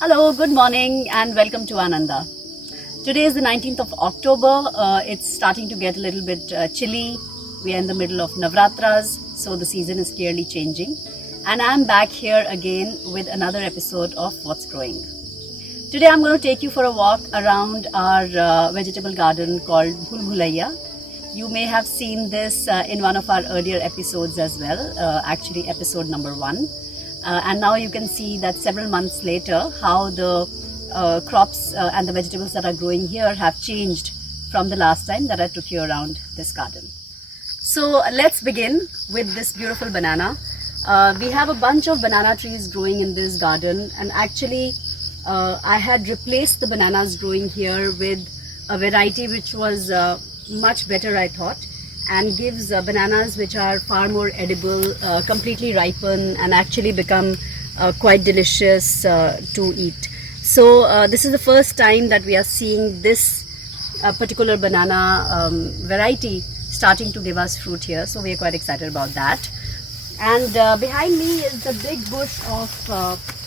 Hello, good morning and welcome to Ananda. Today is the 19th of October. It's starting to get a little bit chilly. We are in the middle of Navratras, so the season is clearly changing. And I'm back here again with another episode of What's Growing. Today I'm going to take you for a walk around our vegetable garden called Bhul Bhulaiya. You may have seen this in one of our earlier episodes as well, actually episode number 1. And now you can see that several months later how the crops and the vegetables that are growing here have changed from the last time that I took you around this garden. So let's begin with this beautiful banana. We have a bunch of banana trees growing in this garden, and actually I had replaced the bananas growing here with a variety which was much better, I thought, and gives bananas which are far more edible, completely ripen and actually become quite delicious to eat. So this is the first time that we are seeing this particular banana variety starting to give us fruit here, so we are quite excited about that. And behind me is the big bush of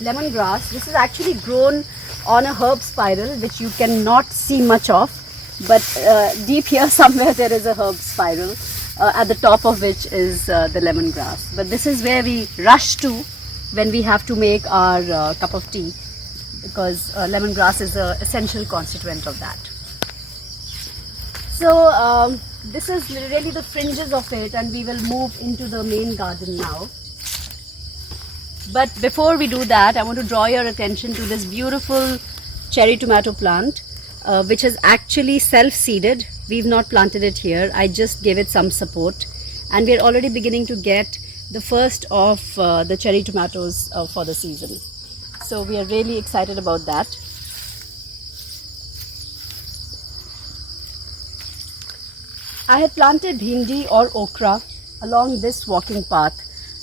lemongrass. This is actually grown on a herb spiral which you cannot see much of, but deep here somewhere there is a herb spiral at the top of which is the lemongrass. But this is where we rush to when we have to make our cup of tea, because lemongrass is an essential constituent of that. So this is really the fringes of it, and we will move into the main garden now. But before we do that, I want to draw your attention to this beautiful cherry tomato plant, which is actually self-seeded. We've not planted it here. I just gave it some support, and we're already beginning to get the first of the cherry tomatoes for the season. So we are really excited about that. I had planted bhindi or okra along this walking path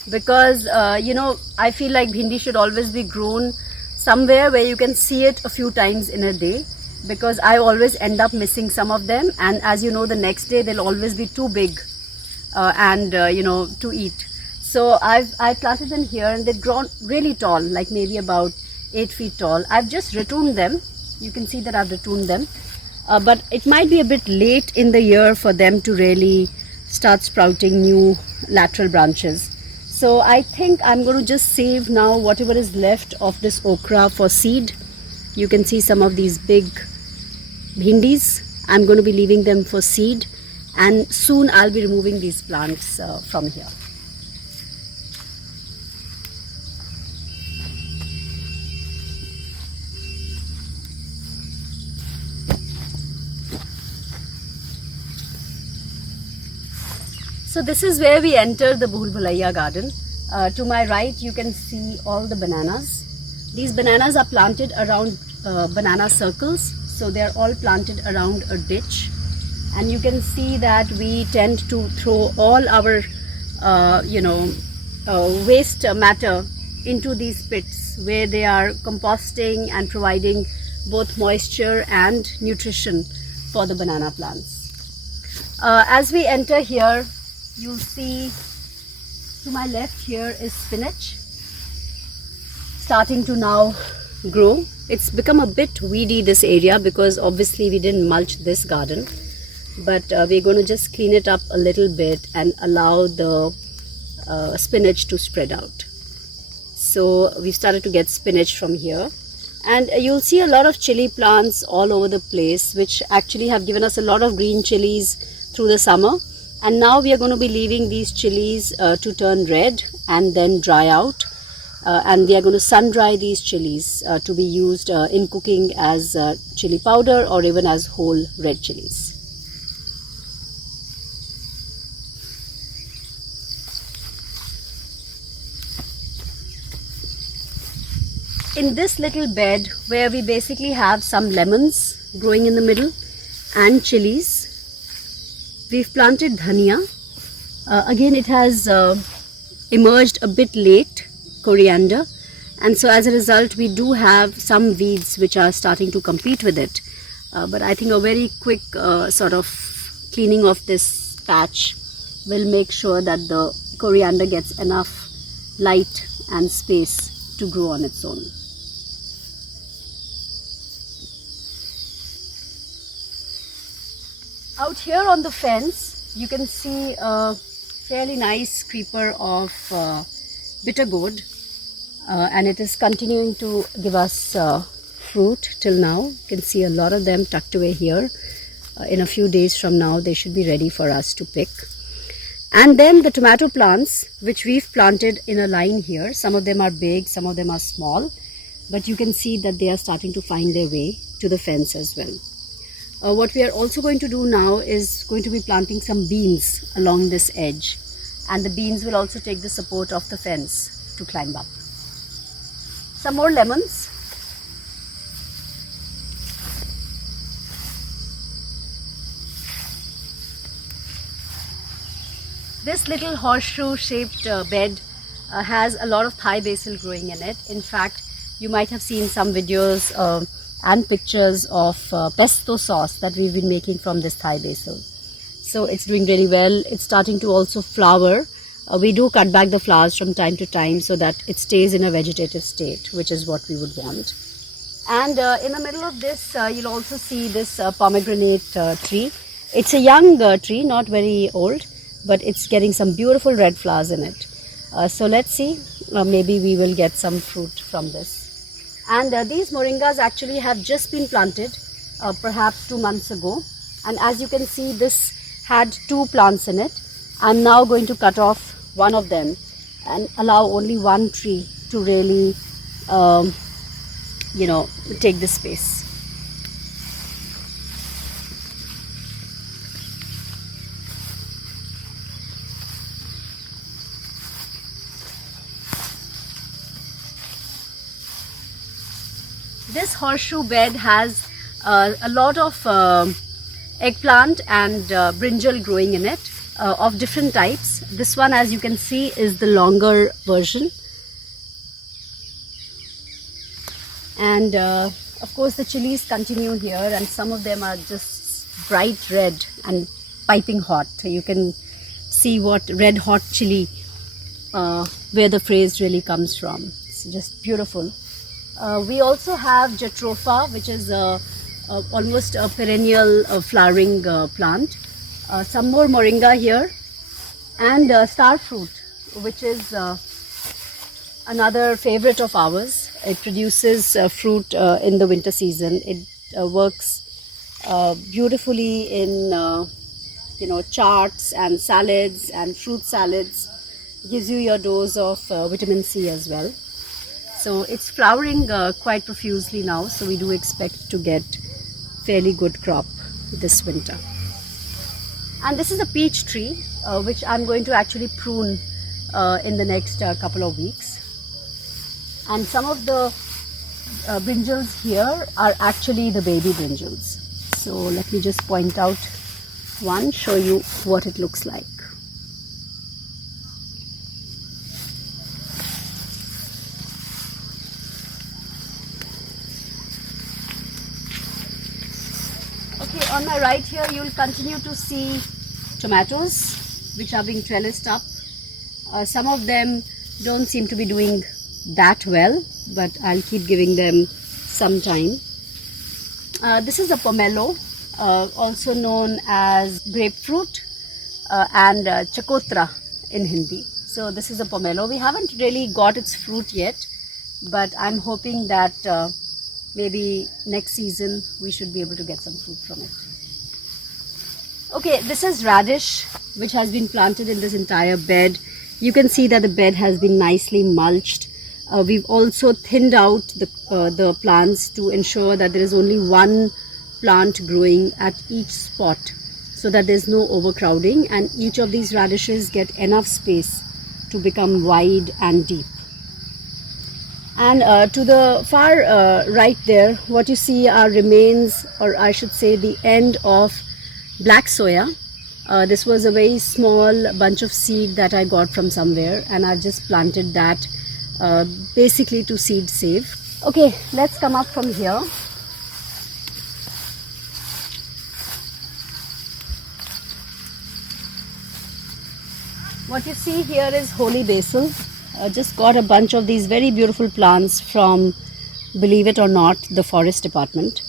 because I feel like bhindi should always be grown somewhere where you can see it a few times in a day, because I always end up missing some of them, and as you know, the next day they'll always be too big to eat. So I planted them here, and they've grown really tall, like maybe about 8 feet tall. I've just ratooned them. You can see that I've ratooned them, but it might be a bit late in the year for them to really start sprouting new lateral branches. So I think I'm going to just save now whatever is left of this okra for seed. You can see some of these big bhindis. I'm going to be leaving them for seed, and soon I'll be removing these plants from here. So this is where we enter the Bhul Bhulaiya garden. To my right you can see all the bananas. These bananas are planted around banana circles, so they are all planted around a ditch, and you can see that we tend to throw all our waste matter into these pits where they are composting and providing both moisture and nutrition for the banana plants. As we enter here, you'll see to my left here is spinach starting to now grow. It's become a bit weedy, this area, because obviously we didn't mulch this garden, but we're going to just clean it up a little bit and allow the spinach to spread out. So we've started to get spinach from here, and you'll see a lot of chili plants all over the place, which actually have given us a lot of green chilies through the summer. And now we are going to be leaving these chilies to turn red and then dry out, and we are going to sun dry these chilies to be used in cooking as chili powder or even as whole red chilies. In this little bed where we basically have some lemons growing in the middle and chilies, we've planted dhania. Again, it has emerged a bit late, coriander, and so as a result we do have some weeds which are starting to compete with it. But I think a very quick sort of cleaning of this patch will make sure that the coriander gets enough light and space to grow on its own. Out here on the fence, you can see a fairly nice creeper of bitter gourd, and it is continuing to give us fruit till now. You can see a lot of them tucked away here. In a few days from now, they should be ready for us to pick. And then the tomato plants, which we've planted in a line here. Some of them are big, some of them are small, but you can see that they are starting to find their way to the fence as well. What we are also going to do now is going to be planting some beans along this edge, and the beans will also take the support of the fence to climb up. Some more lemons. This little horseshoe shaped bed has a lot of Thai basil growing in it. In fact, you might have seen some videos and pictures of pesto sauce that we've been making from this Thai basil. So it's doing really well. It's starting to also flower. We do cut back the flowers from time to time so that it stays in a vegetative state, which is what we would want. And in the middle of this, you'll also see this pomegranate tree. It's a young tree, not very old, but it's getting some beautiful red flowers in it. So let's see, maybe we will get some fruit from this. And these moringas actually have just been planted perhaps 2 months ago. And as you can see, this had 2 plants in it. I'm now going to cut off one of them and allow only one tree to really, take the space. This horseshoe bed has a lot of eggplant and brinjal growing in it of different types. This one, as you can see, is the longer version. And of course the chilies continue here, and some of them are just bright red and piping hot. You can see what red hot chili, where the phrase really comes from. It's just beautiful. We also have jatropha, which is almost a perennial flowering plant. Some more moringa here, and star fruit, which is another favorite of ours. It produces fruit in the winter season. It works beautifully in charts and salads and fruit salads. Gives you your dose of vitamin C as well. So it's flowering quite profusely now, so we do expect to get fairly good crop this winter. And this is a peach tree, which I'm going to actually prune in the next couple of weeks. And some of the brinjals here are actually the baby brinjals. So let me just point out one, show you what it looks like. Okay, on my right here you'll continue to see tomatoes which are being trellised up. Some of them don't seem to be doing that well, but I'll keep giving them some time. This is a pomelo, also known as grapefruit and chakotra in Hindi. So this is a pomelo. We haven't really got its fruit yet, but I'm hoping that maybe next season we should be able to get some fruit from it. Okay, this is radish, which has been planted in this entire bed. You can see that the bed has been nicely mulched. We've also thinned out the plants to ensure that there is only one plant growing at each spot, so that there's no overcrowding, and each of these radishes get enough space to become wide and deep. And to the far right there, what you see are remains, or I should say the end of black soya. This was a very small bunch of seed that I got from somewhere, and I've just planted that basically to seed save. Okay, let's come up from here. What you see here is holy basil. Just got a bunch of these very beautiful plants from, believe it or not, the forest department.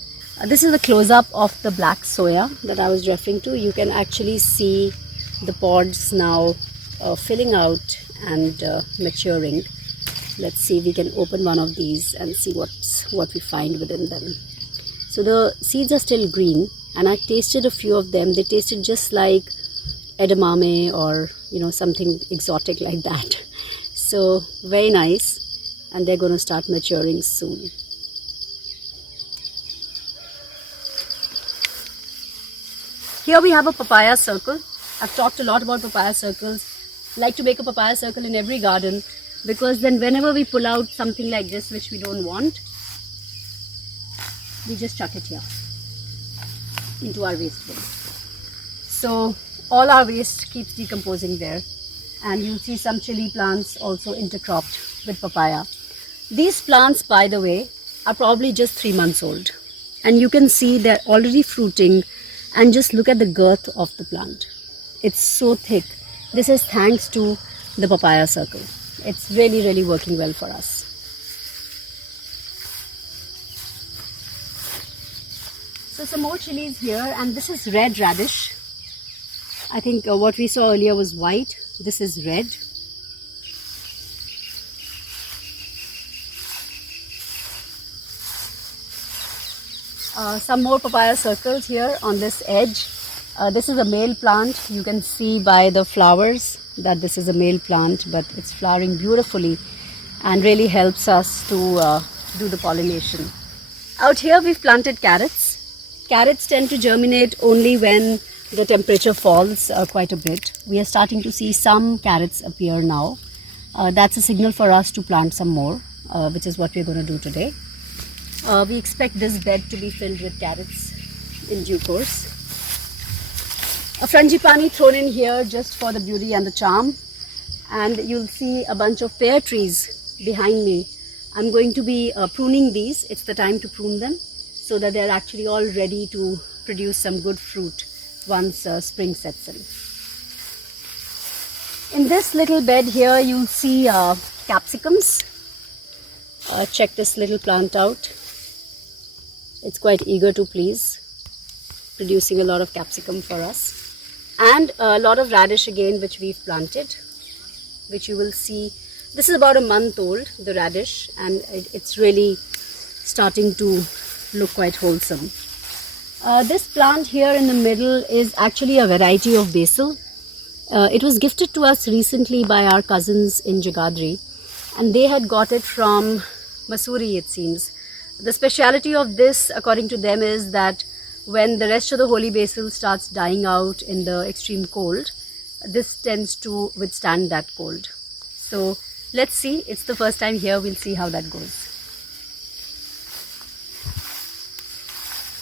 This is the close-up of the black soya that I was referring to. You can actually see the pods now filling out and maturing. Let's see if we can open one of these and see what we find within them. So the seeds are still green, and I tasted a few of them. They tasted just like edamame or something exotic like that. So very nice, and they're going to start maturing soon. Here we have a papaya circle. I've talked a lot about papaya circles. I like to make a papaya circle in every garden, because then whenever we pull out something like this which we don't want, we just chuck it here into our waste bin. So all our waste keeps decomposing there, and you'll see some chili plants also intercropped with papaya. These plants, by the way, are probably just 3 months old, and you can see they're already fruiting. And just look at the girth of the plant. It's so thick. This is thanks to the papaya circle. It's really, really working well for us. So some more chilies here, and this is red radish. I think what we saw earlier was white. This is red. Some more papaya circles here on this edge. This is a male plant. You can see by the flowers that this is a male plant, but it's flowering beautifully and really helps us to do the pollination. Out here we've planted carrots. Carrots tend to germinate only when the temperature falls quite a bit. We are starting to see some carrots appear now. That's a signal for us to plant some more, which is what we're going to do today. We expect this bed to be filled with carrots in due course. A frangipani thrown in here just for the beauty and the charm. And you'll see a bunch of pear trees behind me. I'm going to be pruning these. It's the time to prune them so that they're actually all ready to produce some good fruit once spring sets in. In this little bed here, you'll see capsicums. Check this little plant out. It's quite eager to please, producing a lot of capsicum for us. And a lot of radish again, which we've planted, which you will see. This is about a month old, the radish, and it's really starting to look quite wholesome. This plant here in the middle is actually a variety of basil. It was gifted to us recently by our cousins in Jagadri, and they had got it from Mussoorie, it seems. The speciality of this, according to them, is that when the rest of the holy basil starts dying out in the extreme cold, this tends to withstand that cold. So let's see. It's the first time here. We'll see how that goes.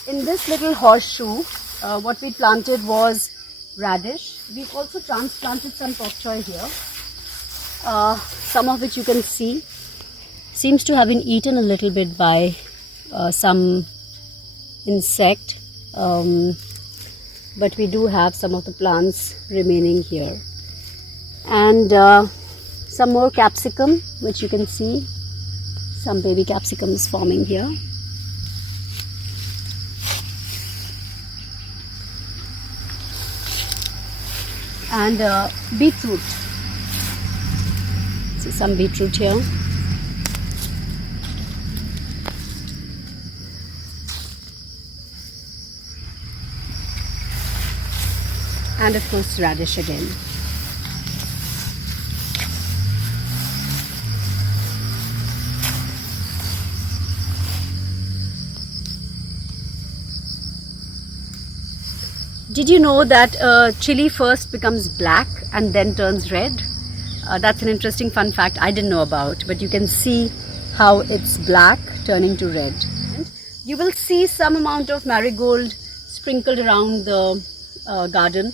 In this little horseshoe, what we planted was radish. We've also transplanted some pak choy here. Some of which you can see seems to have been eaten a little bit by some insect, but we do have some of the plants remaining here, and some more capsicum, which you can see some baby capsicums forming here. And beetroot. See some beetroot here. And of course radish again. Did you know that chili first becomes black and then turns red? That's an interesting fun fact I didn't know about, but you can see how it's black turning to red. And you will see some amount of marigold sprinkled around the garden.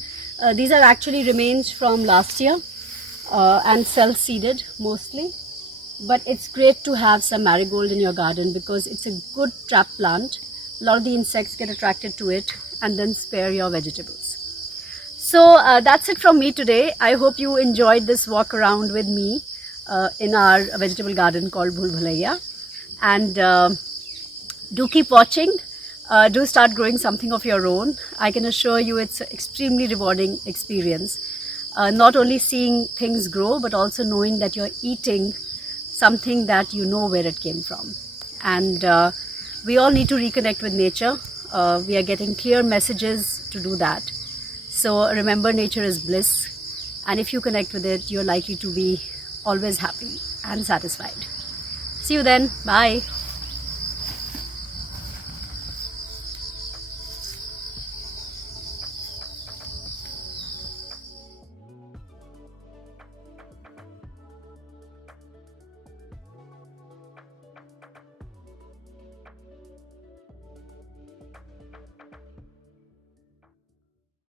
These are actually remains from last year and self-seeded mostly. But it's great to have some marigold in your garden because it's a good trap plant. A lot of the insects get attracted to it and then spare your vegetables. So that's it from me today. I hope you enjoyed this walk around with me in our vegetable garden called Bhul Bhulaiya. And do keep watching. do start growing something of your own. I can assure you it's an extremely rewarding experience. Not only seeing things grow, but also knowing that you're eating something that you know where it came from. And we all need to reconnect with nature. We are getting clear messages to do that. So remember, nature is bliss. And if you connect with it, you're likely to be always happy and satisfied. See you then. Bye.